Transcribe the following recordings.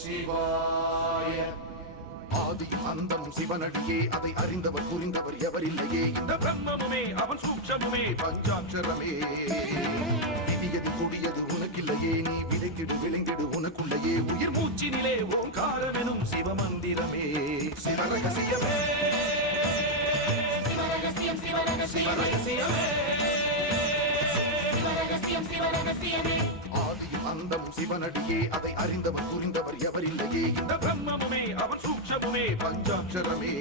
சிவாய. ஆதியும் அந்தமும் சிவனடியே, அதை அறிந்தவர் புரிந்தவர் எவரில்லையே. இந்த பிரம்மமுமே அவன் சூக்ஷமுமே பஞ்சாட்சரமே. விதியது கொடியது உனக்கில்லையே, நீ விதைத்திடு விளைந்திடு உனக்குள்ளையே. உயிர் மூச்சினிலே ஓங்காரமெனும் சிவமந்திரமே. சிவரகசியமே சிவரகசியம் சிவரகசியமே சிவரகசியம் சிவரகசியமே. ஆதியும் அந்தமும் சிவனடியே, அதை அறிந்தவர் புரிந்தவர் எவரில்லையே. இந்த பிரம்மமுமே அவன் சூக்ஷமுமே பஞ்சாட்சரமே.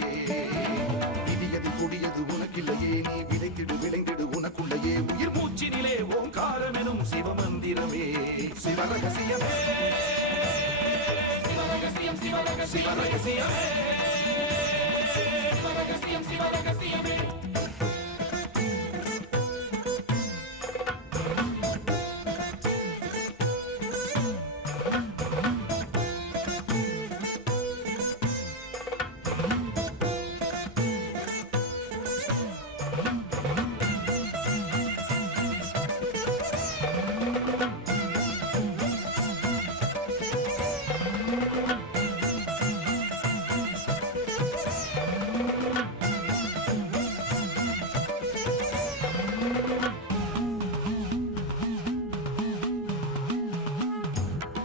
விதியது கொடியது உனக்கில்லையே, நீ விதைத்திடு விளைந்திடு உனக்குள்ளையே. உயிர் மூச்சினிலே ஓங்காரமெனும் சிவமந்திரமே. சிவரகசியமே சிவரகசியம் சிவரகசியமே சிவரகசியம் சிவரகசியமே.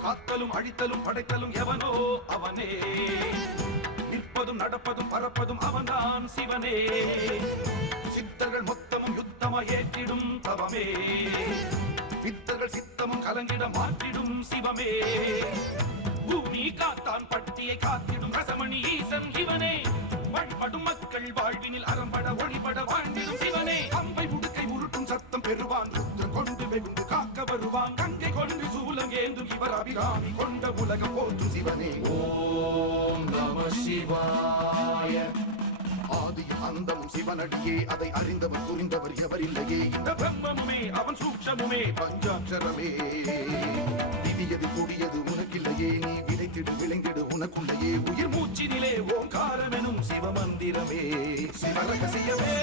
காத்தலும் அழித்தலும் படைத்தலும் எவனோ அவனே. நிற்பதும் நடப்பதும் பறப்பதும் அவன்தான் சிவனே. சித்தர்கள் மொத்தமும் யுத்தமா ஏற்றிடும் தவமே. பித்தர்கள் சித்தமும் கலங்கிட மாற்றிடும் சிவமே. பூமி காத்தான் பட்டியை காத்திடும் ரசமணி ஈசன் இவனே. வழிபடும் மக்கள் வாழ்வினில் அறம்பட ஒளிபட வாழ்ந்திடும் சிவனே. அம்பை உடுக்கை உருட்டும் சத்தம் பெறுவான், ருத்ரம் கொண்டு வெகுண்டு காக்க வருவான். கங்கை கொண்டு சூலம் ஏந்தும் இவர் அபிராமி கொண்ட உலகம் போற்றும் சிவனே. ஓம் நம சிவாய. ஆதியும் அந்தமும் சிவனடியே, அதை அறிந்தவர் புரிந்தவர் எவரில்லையே. இந்த பிரம்மமுமே அவன் சூக்ஷமுமே பஞ்சாட்சரமே. விதியது கொடியது உனக்கில்லையே, நீ விதைத்திடு விளைந்திடு உனக்குள்ளையே. உயிர் மூச்சினிலே ஓங்காரமெனும் சிவமந்திரமே. சிவரகசியமே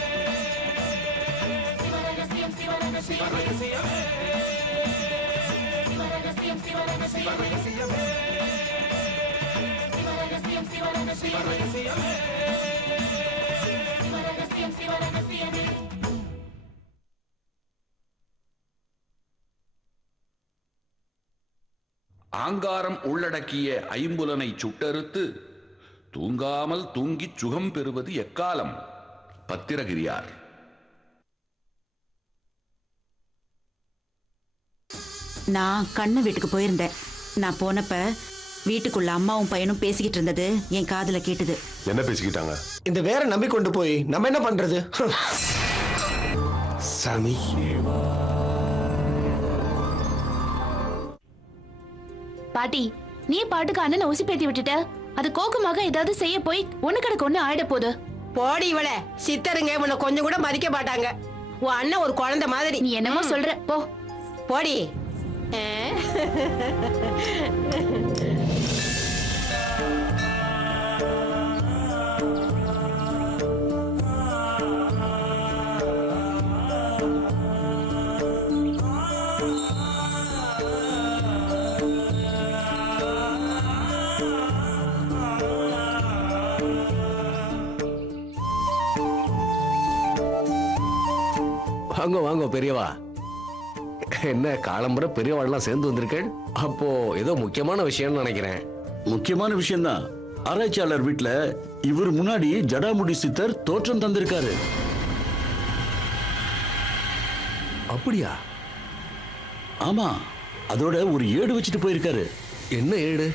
சிவரகசியம் சிவரகசியமே சிவரகசியம் சிவரகசியமே சிவரகசியம் சிவரகசியமே சிவரகசியம் சிவரகசியமே. ஆங்காரம் உள்ளடக்கிய ஐம்புலனை சுட்டறுத்து தூங்காமல் தூங்கிச் சுகம் பெறுவது எக்காலம்? பத்திரகிரியார். நான் கண்ணு வீட்டுக்கு போயிருந்தேன். நான் போனப்ப வீட்டுக்குள்ள அம்மாவும் பையனும் பேசிக்கிட்டு இருந்தது என் காதுல கேட்டது. என்ன பேசிக்கிட்டாங்க? இந்த வேற நம்பி கொண்டு போய் நம்ம என்ன பண்றது? சாமி, பாட்டி, நீ பாட்டுக்கு அண்ணனை உசி பேத்தி விட்டுட்ட. அது கோக்கமாக ஏதாவது செய்ய போய் ஒண்ணு கிடக்கு ஒண்ணு ஆயிட போகுது. போடி இவள, சித்தருங்க உன்னை கொஞ்சம் கூட மதிக்க மாட்டாங்க. உன் அண்ணன் ஒரு குழந்தை மாதிரி. நீ என்னமோ சொல்ற, போ போடி. வாங்க வாங்க பெரியவா. என்ன காலம்புற பெரியவாள்லாம் சேர்ந்து வந்திருக்கேன்? அப்போ ஏதோ முக்கியமான விஷயம்னு நினைக்கிறேன். முக்கியமான விஷயம்தான். ஆராய்ச்சியாளர் வீட்டுல இவர் முன்னாடி ஜடாமுடி சித்தர் தோற்றம் தந்திருக்காரு. அப்படியா? ஆமா, அதோட ஒரு ஏடு வச்சுட்டு போயிருக்காரு. என்ன ஏடு?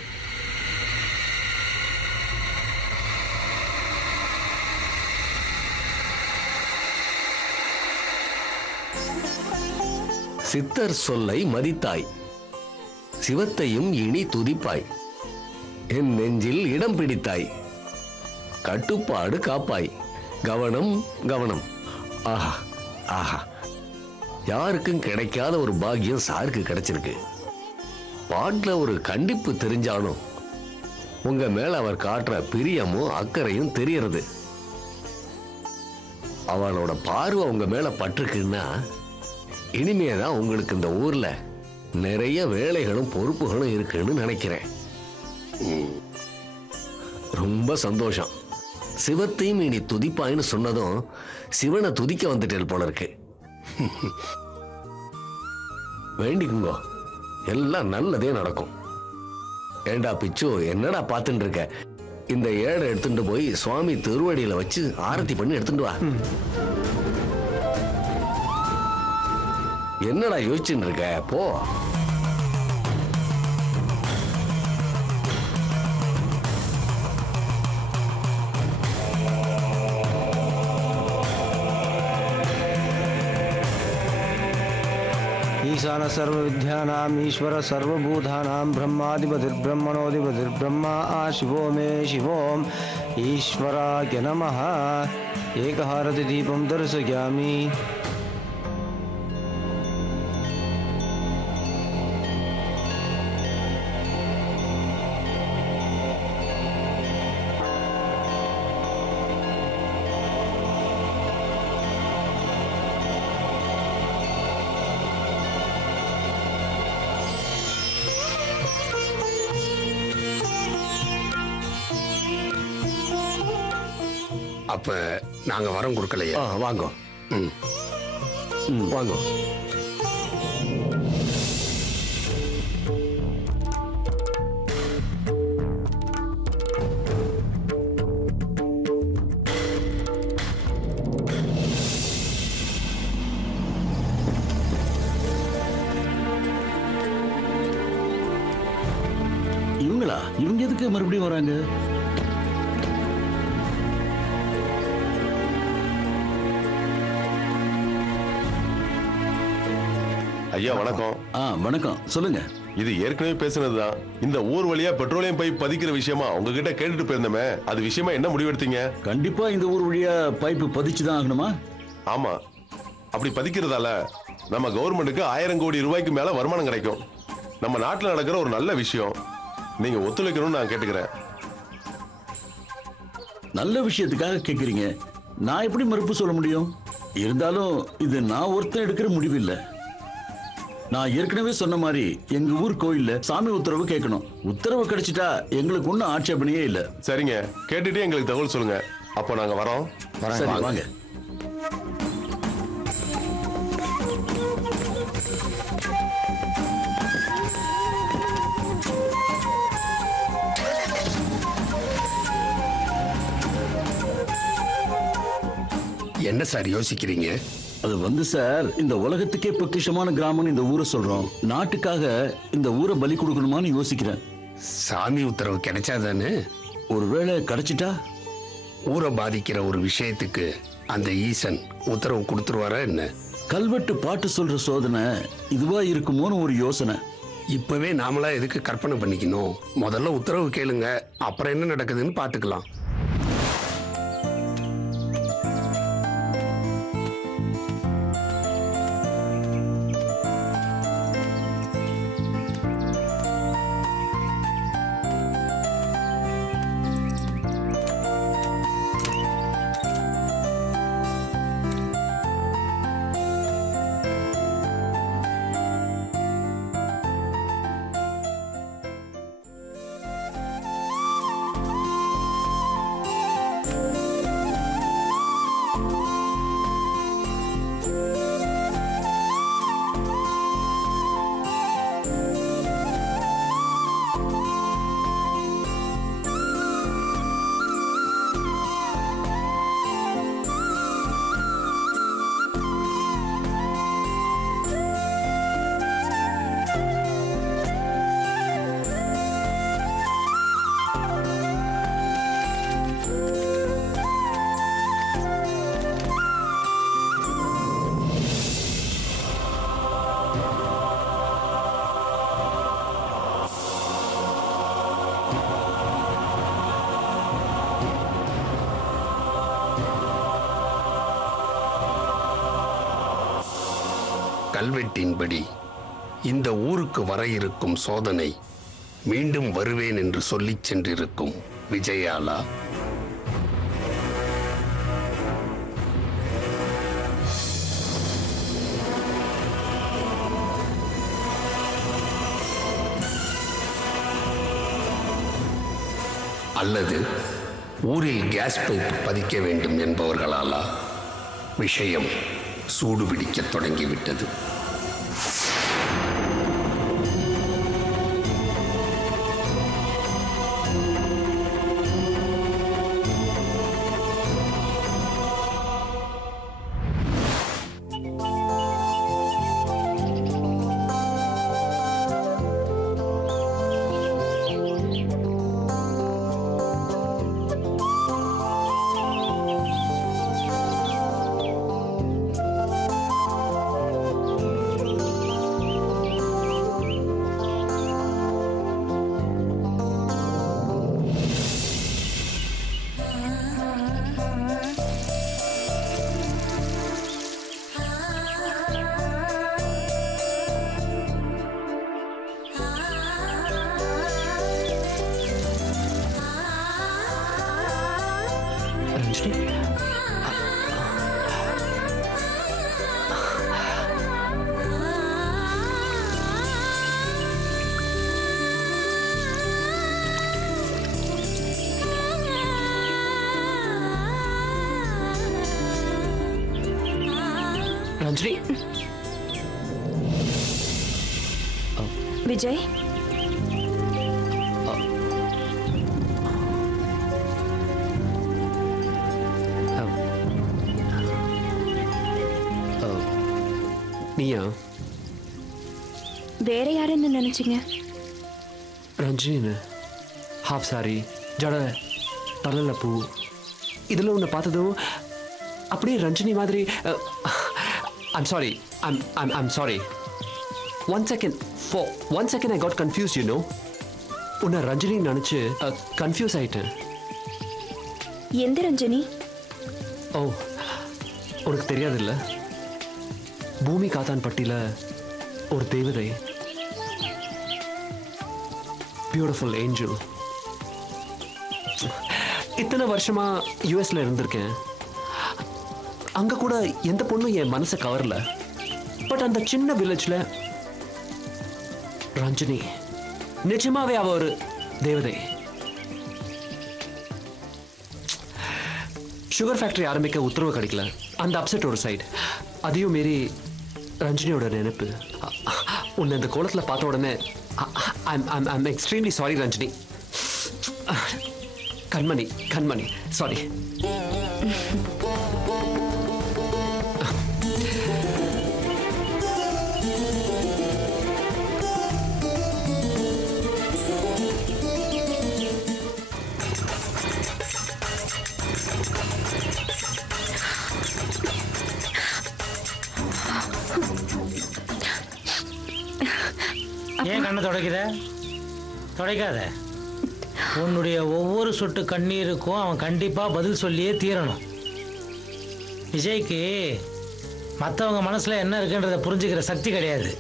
சித்தர் சொல்லை மதித்தாய், சிவத்தையும் இனி துதிப்பாய், என் நெஞ்சில் இடம் பிடித்தாய், கட்டுப்பாடு காப்பாய், கவனம் கவனம். ஆஹா ஆஹா, யாருக்கும் கிடைக்காத ஒரு பாக்கியம் சாருக்கு கிடைச்சிருக்கு. பாட்டுல ஒரு கண்டிப்பு தெரிஞ்சாலும் உங்க மேல அவர் காட்டுற பிரியமும் அக்கறையும் தெரியறது. அவளோட பார்வை உங்க மேல பட்டிருக்குன்னா இனிமேதான் உங்களுக்கு இந்த ஊர்ல நிறைய வேலைகளும் பொறுப்புகளும் இருக்குன்னு நினைக்கிறேன். ரொம்ப சந்தோஷம். சிவத்தையும் இனி துதிப்பாயின்னு சொன்னதும் சிவனை துதிக்க வந்துட்டேன் போல இருக்கு. வேண்டிக்குங்கோ, எல்லாம் நல்லதே நடக்கும். ஏண்டா பிச்சு, என்னடா பார்த்துட்டு இருக்க? இந்த ஏடை எடுத்துட்டு போய் சுவாமி திருவடியில வச்சு ஆரத்தி பண்ணி எடுத்துட்டு வா. என்னடா யோசிச்சுட்டு இருக்க? போ. ईशान सर्वविद्यानाम् ईश्वर सर्वभूतानां ब्रह्माधिपतिर्ब्रह्मणोऽधिपतिर्ब्रह्मा शिवो मे शिवोम् ईश्वराय नमः। एकहारतिदीपं दर्शयामि। அப்ப நாங்க வரம் கொடுக்கலையா? வாங்க. வாங்க. இவங்க எதுக்கு மறுபடியும் வராங்க? ஐயா வணக்கம். வணக்கம், சொல்லுங்க. இது ஏற்கனவே பேசுனதுதான். இந்த ஊர் வழியா பெட்ரோலியம் பைப் பதிக்கிற விஷயமா உங்ககிட்ட கேட்டுட்டு போயிருந்தமே, அது விஷயமா என்ன முடிவெடுத்தீங்க? கண்டிப்பா இந்த ஊர் வழியா பைப்பு பதிச்சுதான் ஆகணுமா? ஆமா, அப்படி பதிக்கிறதால நம்ம கவர்மெண்ட்டுக்கு 1000 கோடி ரூபாய்க்கு மேல வருமானம் கிடைக்கும். நம்ம நாட்டில் நடக்கிற ஒரு நல்ல விஷயம். நீங்க ஒத்துழைக்கணும்னு நான் கேட்டுக்கிறேன். நல்ல விஷயத்துக்காக கேக்குறீங்க, நான் எப்படி மறுப்பு சொல்ல முடியும்? இருந்தாலும் இது நான் ஒருத்தன் எடுக்கிற முடிவு இல்லை. நான் ஏற்கனவே சொன்ன மாதிரி எங்க ஊர் கோயில்ல சாமி உத்தரவு கேட்கணும். உத்தரவு கிடைச்சிட்டா எங்களுக்கு ஒன்றும் ஆட்சேபனையே இல்லை. சரிங்க, கேட்டுட்டு எங்களுக்கு தகவல் சொல்லுங்க. அப்போ நாங்க வரோம். சரி, வாங்க. என்ன சார் யோசிக்கிறீங்க? அது வந்து சார், இந்த உலகத்துக்கே பொக்கிஷமான கிராமம் இந்த ஊரை சொல்றோம். நாட்டுக்காக இந்த ஊரை பலி கொடுக்கணுமான்னு யோசிக்கிறேன். சாமி உத்தரவு கிடைச்சாதானே? ஒருவேளை கிடைச்சிட்டா ஊரை பாதிக்கிற ஒரு விஷயத்துக்கு அந்த ஈசன் உத்தரவு கொடுத்துருவாரா என்ன? கல்வெட்டு பாட்டு சொல்ற சோதனை இதுவா இருக்குமோன்னு ஒரு யோசனை. இப்பவே நாமளா எதுக்கு கற்பனை பண்ணிக்கணும்? முதல்ல உத்தரவு கேளுங்க, அப்புறம் என்ன நடக்குதுன்னு பாத்துக்கலாம். கல்வெட்டின்படி இந்த ஊருக்கு வர இருக்கும் சோதனை மீண்டும் வருவேன் என்று சொல்லிச் சென்றிருக்கும் விஜயாலா. அல்லது ஊரில் கேஸ் பைப் பதிக்க வேண்டும் என்பவர்களாலா விஷயம் சூடுபிடிக்கத் தொடங்கிவிட்டது. ரஞ்சினி. விஜய், நீயா? வேற யாருன்னு நினைச்சீங்க? ரஞ்சினின்னு ஹாஃப் சாரி, ஜட, தலையில பூ, இதில் ஒன்று பார்த்ததும் அப்படியே ரஞ்சினி மாதிரி. I'm sorry. I'm sorry. One second I got confused, you know. உன்னை ரஞ்சினி நினைச்சு கன்ஃபியூஸ் ஆயிட்டேன். எந்த ரஞ்சினி? ஓ, உனக்கு தெரியாது இல்ல? பூமி காத்தான் பட்டியில ஒரு தேவதை, பியூட்டிஃபுல் ஏஞ்சல். இத்தனை வருஷமா யூஎஸ்ல இருந்திருக்கேன். அங்க கூட எந்த பொண்ணும் என் மனசை கவரல. பட் அந்த சின்ன வில்லேஜ்ல ரஞ்சினி நிஜமாவே அவ ஒரு தேவதை. சுகர் ஃபேக்டரி ஆரம்பிக்க உத்தரவு கிடைக்கல. அந்த அப்செட் ஒரு சைடு. அதையும் மீறி ரஞ்சினியோட நினைப்பு. உன்னை இந்த கோலத்தில் பார்த்த உடனே I'm extremely sorry Ranjini. Kanmani sorry. ஏன் கண்ணை துடைக்காத. உன்னுடைய ஒவ்வொரு சொட்டு கண்ணீருக்கும் அவன் கண்டிப்பா பதில் சொல்லியே தீரணும். விஜய்க்கு மற்றவங்க மனசுல என்ன இருக்குன்றத புரிஞ்சுக்கிற சக்தி கிடையாது.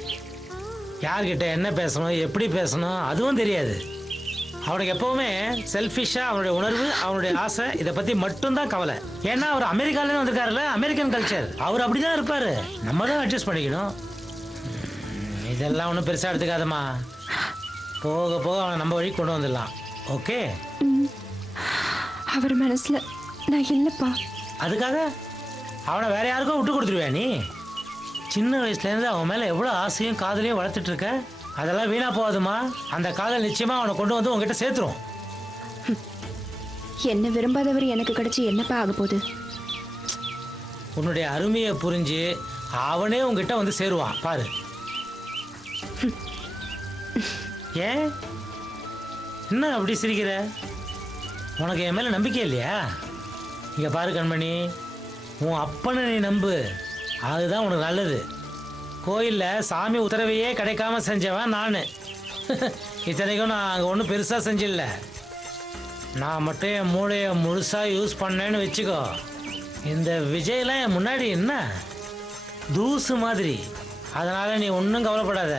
யார்கிட்ட என்ன பேசணும், எப்படி பேசணும் அதுவும் தெரியாது. அவனுக்கு எப்பவுமே செல்ஃபிஷா அவனுடைய உணர்வு, அவனுடைய ஆசை, இதை பத்தி மட்டும்தான் கவலை. ஏன்னா அவர் அமெரிக்கால வந்திருக்காருல்ல, அமெரிக்கன் கல்ச்சர். அவர் அப்படிதான் இருப்பாரு. நம்ம தான் அட்ஜஸ்ட் பண்ணிக்கணும். இதெல்லாம் ஒன்றும் பெருசாக எடுத்துக்காதம்மா. போக போக அவனை நம்ம வழி கொண்டு வந்துடலாம். ஓகே? அவர் மனசுல நான் இல்லப்பா. அதுக்காக அவனை வேற யாருக்கும் விட்டு கொடுத்துருவியா நீ? சின்ன வயசுலேருந்து அவன் மேலே எவ்வளோ ஆசையும் காதலையும் வளர்த்துட்டு இருக்க. அதெல்லாம் வீணா போகாதுமா. அந்த காதல் நிச்சயமா அவனை கொண்டு வந்து உங்ககிட்ட சேர்த்துரும். என்ன விரும்பாதவர் எனக்கு கிடைச்சி என்னப்பா ஆக போகுது? உன்னுடைய அருமையை புரிஞ்சு அவனே உங்ககிட்ட வந்து சேருவான் பாரு. ஏன் என்ன அப்படி சிரிக்கிற? உனக்கு என் மேல நம்பிக்கை இல்லையா? இங்க பாரு கண்மணி, உன் அப்பனை நீ நம்பு. அதுதான் உனக்கு நல்லது. கோயில்ல சாமி உத்தரவையே கிடைக்காம செஞ்சவன் நான். இத்தனைக்கும் நான் அங்கே ஒன்றும் பெருசாக செஞ்சில்ல. நான் மட்டும் என் மூளையை முழுசாக யூஸ் பண்ணேன்னு வச்சுக்கோ. இந்த விஜய்லாம் என் முன்னாடி என்ன தூசு மாதிரி. அதனால நீ ஒன்றும் கவலைப்படாத.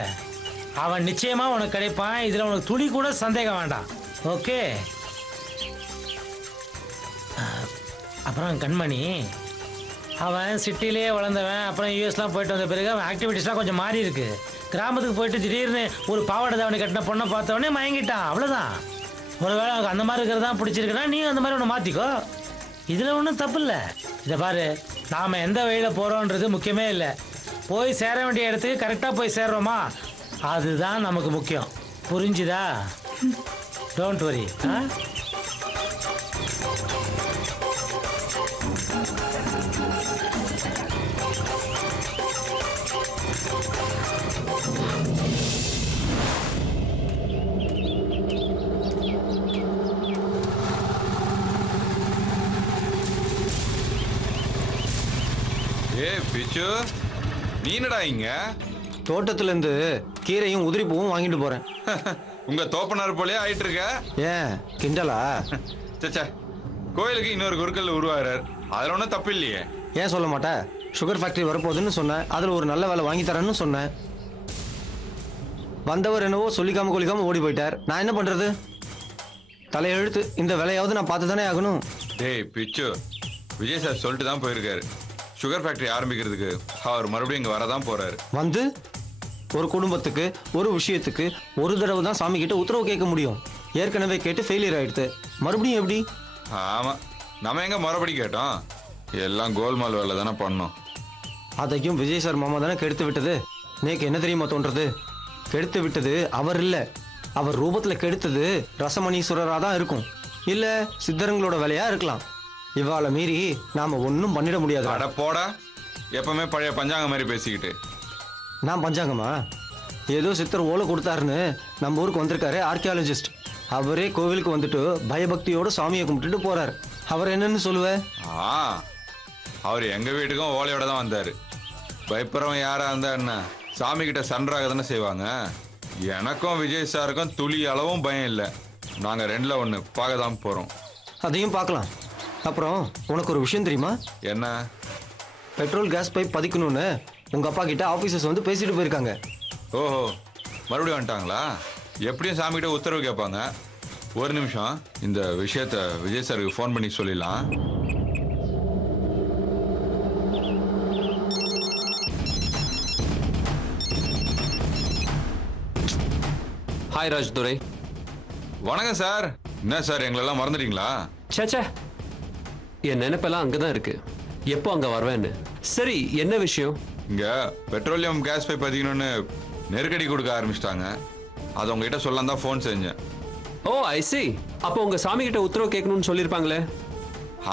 அவன் நிச்சயமா உனக்கு கிடைப்பான். இதில் உனக்கு துளி கூட சந்தேகம் வேண்டாம். ஓகே? அப்புறம் கண்மணி, அவன் சிட்டிலே வளர்ந்தவன். அப்புறம் யூஎஸ்லாம் போயிட்டு வந்த பிறகு அவன் ஆக்டிவிட்டிஸ்லாம் கொஞ்சம் மாறி இருக்கு. கிராமத்துக்கு போயிட்டு திடீர்னு ஒரு பாவாடை தாவணி கட்டின பொண்ணை பார்த்தவொடனே மயங்கிட்டான். அவ்வளோதான். ஒருவேளை அவனுக்கு அந்த மாதிரி இருக்கிறதா பிடிச்சிருக்குன்னா நீ அந்த மாதிரி ஒன்று மாற்றிக்கோ. இதில் ஒன்றும் தப்பு இல்லை. இதை பாரு, நாம் எந்த வழியில் போகிறோன்றது முக்கியமே இல்லை. போய் சேர வேண்டிய இடத்துக்கு கரெக்டாக போய் சேர்றோமா, அதுதான் நமக்கு முக்கியம். புரிஞ்சுதா? Don't worry. பிச்சு, நீ என்னடா இங்க? தோட்டத்துல இருந்து கீரையும் உதிரி பூவும் வாங்கிட்டு போறேன். உங்க தோப்பனார் போலயே ஆயிட்டு இருக்க. ஏன் கிண்டலா? சச்சா, கோயிலுக்கு இன்னொரு குருக்கல் உருவாகிறார், அதுல ஒன்றும் தப்பு இல்லையே. ஏன் சொல்ல மாட்டேன்? சுகர் ஃபேக்டரி வரப்போகுதுன்னு சொன்னேன், அதில் ஒரு நல்ல வேலை வாங்கி தரேன்னு சொன்னேன். வந்தவர் என்னவோ சொல்லிக்காம கொல்லிக்காம ஓடி போயிட்டார். நான் என்ன பண்றது? தலையெழுத்து. இந்த வேலையாவது நான் பார்த்து தானே ஆகணும். டேய் பிச்சு, விஜய் சார் சொல்லிட்டு தான் போயிருக்காரு. சுகர் ஃபேக்டரி ஆரம்பிக்கிறதுக்கு அவர் மறுபடியும் இங்கே வரதான் போறாரு. வந்து ஒரு குடும்பத்துக்கு ஒரு விஷயத்துக்கு ஒரு தடவை தான் சாமி கிட்ட உத்தரவு கேட்க முடியும். ஏற்கனவே கேட்டு ஃபெயிலியர் ஆயிடுது, மறுபடியும் எப்படி? ஆமா, நம்ம எங்க மறுபடி கேட்டோம்? எல்லாம் கோல்மால் வேலை தானே பண்ணோம். அதையும் விஜய் சார் மாமா தானே கெடுத்து விட்டது. நேக்கு என்ன தெரியுமா தோன்றது? கெடுத்து விட்டது அவர் இல்லை, அவர் ரூபத்தில் கெடுத்தது ரசமணீஸ்வரராக தான் இருக்கும், இல்லை சித்தருங்களோட வேலையா இருக்கலாம். இவாளை மீறி நாம ஒன்றும் பண்ணிட முடியாது. அட போடா, எப்பவுமே பழைய பஞ்சாங்க மாதிரி பேசிக்கிட்டு. நான் பஞ்சாங்கம்மா? ஏதோ சித்தர் ஓலை கொடுத்தாருன்னு நம்ம ஊருக்கு வந்திருக்காரு ஆர்கியாலஜிஸ்ட். அவரே கோவிலுக்கு வந்துட்டு பயபக்தியோட சாமியை கும்பிட்டுட்டு போறாரு. அவர் என்னன்னு சொல்லுவேன்? அவர் எங்க வீட்டுக்கும் ஓலையோட தான் வந்தாரு. பயப்படுறவன் யாரா இருந்தா என்ன, சாமி கிட்ட சன்றாக தானே செய்வாங்க. எனக்கும் விஜய் சாருக்கும் துளி அளவும் பயம் இல்லை. நாங்க ரெண்டுல ஒண்ணு பார்க்க தான் போறோம். அதையும் பார்க்கலாம். அப்புறம் உனக்கு ஒரு விஷயம் தெரியுமா? என்ன? பெட்ரோல் கேஸ் பைப் பதிக்கணும்னு உங்க அப்பா கிட்ட ஆபீசர்ஸ் வந்து பேசிட்டு போயிருக்காங்க. ஓஹோ, மறுபடியும் வந்துட்டாங்களா? எப்படியும் சாமி கிட்ட உத்தரவு கேட்பாங்க. ஒரு நிமிஷம், இந்த விஷயத்த விஜய் சாருக்கு ஃபோன் பண்ணி சொல்லிடலாம். ஹாய் ராஜ்துரை. வணக்கம் சார். என்ன சார், எங்களெல்லாம் மறந்துட்டீங்களா? சேச்சே, என் நினைப்பெல்லாம் அங்கே தான் இருக்கு. எப்போ அங்கே வருவேன்னு. சரி, என்ன விஷயம்? இங்க பெட்ரோலியம் கேஸ் பைப் பதிக்கணும்னு நெருக்கடி கொடுக்க ஆரம்பிச்சிட்டாங்க. அது உங்ககிட்ட சொல்லலாம் தான் ஃபோன் செஞ்சேன். ஓ ஐ சி. அப்போ உங்க சாமி கிட்ட உத்தரவு கேட்கணும்னு சொல்லியிருப்பாங்களே?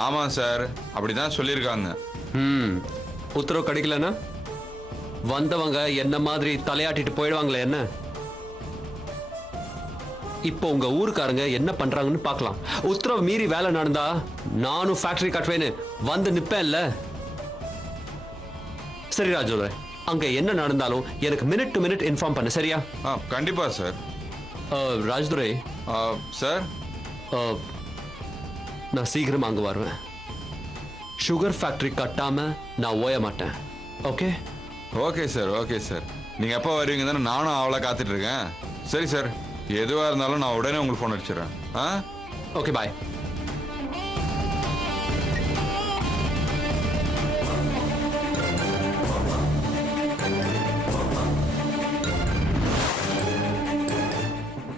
ஆமாம் சார், அப்படிதான் சொல்லியிருக்காங்க. உத்தரவு கிடைக்கலன்னா வந்தவங்க என்ன மாதிரி தலையாட்டிட்டு போயிடுவாங்களே என்ன? இப்போ உங்க ஊருக்காரங்க என்ன பண்றாங்கன்னு பார்க்கலாம். உத்தரவு மீறி வேலை நடந்தா நானும் ஃபேக்டரி கட்டுவேன்னு வந்து நிப்பேன்ல. சரி ராஜுரை, அங்க என்ன நடந்தாலும் எனக்கு மினிட் டு மினிட் இன்ஃபார்ம் பண்ணு, சரியா? கண்டிப்பா சார். ராஜ்துரை சார், நான் சீக்கிரம் அங்க வருவேன். சுகர் ஃபேக்டரி கட்டாம நான் ஓய மாட்டேன். Okay? Okay sir, okay sir. நீங்க எப்போ வருவீங்க தானே நானும் அவளை காத்துட்டு இருக்கேன். சரி சார், எதுவா இருந்தாலும் நான் உடனே உங்களுக்கு ஃபோன் அடிச்சிடறேன். ஓகே, பாய்.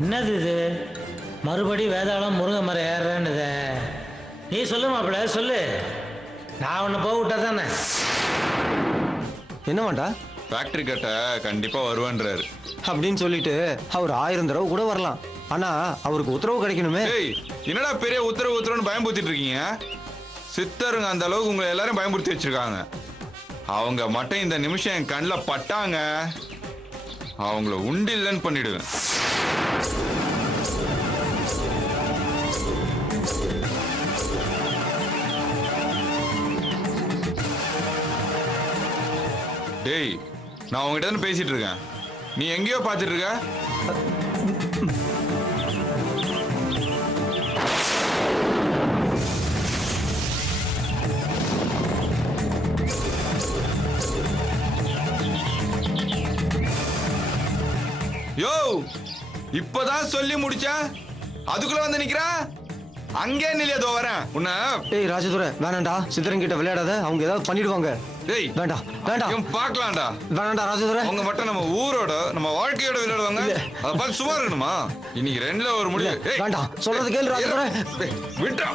என்னது இது? மறுபடி வேதாளம் முருங்கை மரம் ஏறுறேன்னுத. நீ சொல்லு மாப்பிள்ள, சொல்லு. நான் உன்னை போக விட்டா தானே. என்ன வேண்டா? ஃபேக்டரி கட்ட கண்டிப்பா வருவேன்றாரு. அப்படின்னு சொல்லிட்டு அவர் 1000 தடவை கூட வரலாம். ஆனா அவருக்கு உத்தரவு கிடைக்கணுமே. என்னடா பெரிய உத்தரவுன்னு பயம்படுத்திட்டு இருக்கீங்க? சித்தருங்க அந்த அளவுக்கு உங்களை எல்லாரும் பயன்படுத்தி வச்சிருக்காங்க. அவங்க மட்டும் இந்த நிமிஷம் என் கண்ணில் பட்டாங்க, அவங்கள உண்டு இல்லைன்னு பண்ணிடுவேன். டேய், நான் உங்ககிட்ட தானே பேசிட்டு இருக்கேன், நீ எங்கேயோ பார்த்துட்டு இருக்க. யோ, இப்பதான் சொல்லி முடிச்சா அதுக்குள்ள வந்து நிக்கிறா. அங்கே நிலையா தோ வரேன் உன்னை. ஏய் ராஜதுரை வேணாண்டா, சித்தரங்கிட்ட விளையாடாத, அவங்க ஏதாவது பண்ணிடுவாங்க. டேய் வேண்டாம் வேண்டாம் பார்க்கலாம்டா. வேணாண்டா ராஜதுரை. அவங்க மட்டும் நம்ம ஊரோட நம்ம வாழ்க்கையோட விளையாடுவாங்க, அதை பார்த்து சும்மா இருக்கணுமா? இன்னைக்கு ரெண்டுல ஒரு முடிவு. வேண்டாம் சொல்றது கேளு ராஜதுரை. விட்டா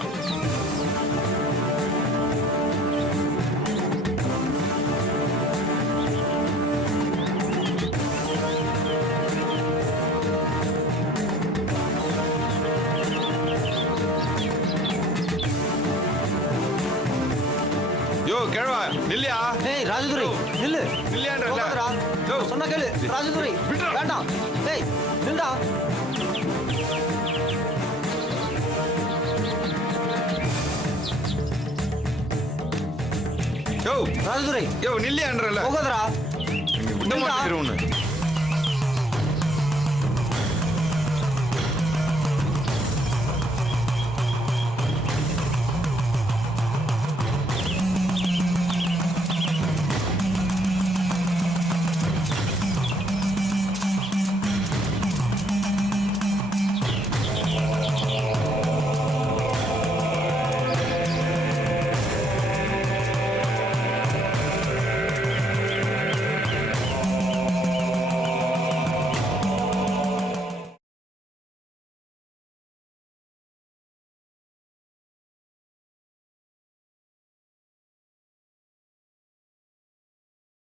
கேழ்வா நில்லையா? ஏய் ராஜதுரை நில்லு. நில்லையான்றா? சொன்னா கேளு ராஜதுரை. வேண்டாம். ஏய் நில்டா. யோ ராஜதுரை யோ நில்லையான்றல. போகாதடா. விட மாட்டேங்கிற உன்னை.